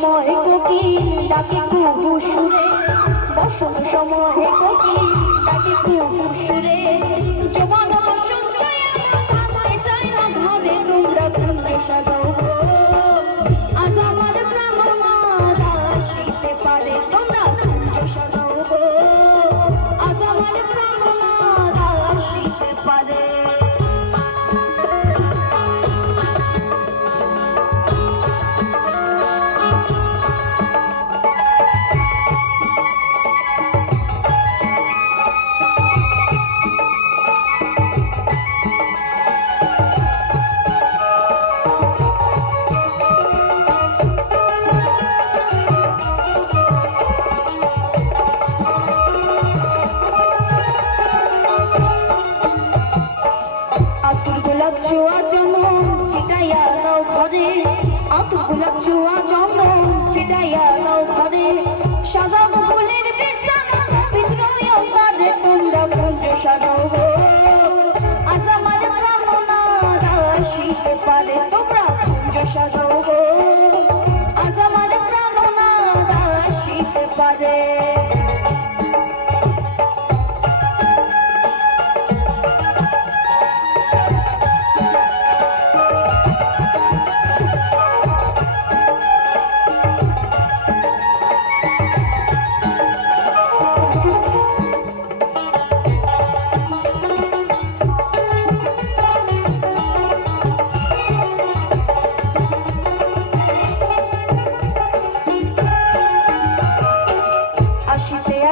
সময় কোকিল ডাকে কুহু সুরে, বসন্ত সময় কোকিল ডাকে কুহু সুরে। যৌবন বসন্ত থাকতে চায় না ঘরে, তোমরা কুঞ্জে সাজাও গো। আজ আমার প্রাণনাদ আসিতে পারে, তোমরা কুঞ্জে সাজাও গো। আজ আমার প্রাণনাদ আসিতে পারে। ছোঁয়া জমন ছিটাইয়া দাও ঘরে, আতুর গোলাপ ছোঁয়া জমন ছিটাইয়া দাও ঘরে। সাজাবো ফুলের বিছানা বিদ্রোহী অঙ্গারে, তোমরা কুঞ্জ সাজাও গো। আজ আমার প্রাণনাদ আসিতে পারে, তোমরা কুঞ্জ সাজাও গো। আজ আমার প্রাণনাদ আসিতে পারে।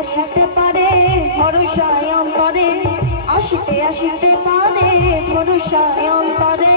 আসিতে পারে ভরসায় অন্তরে, আসিতে আসিতে পারে ভরসায় অন্তরে।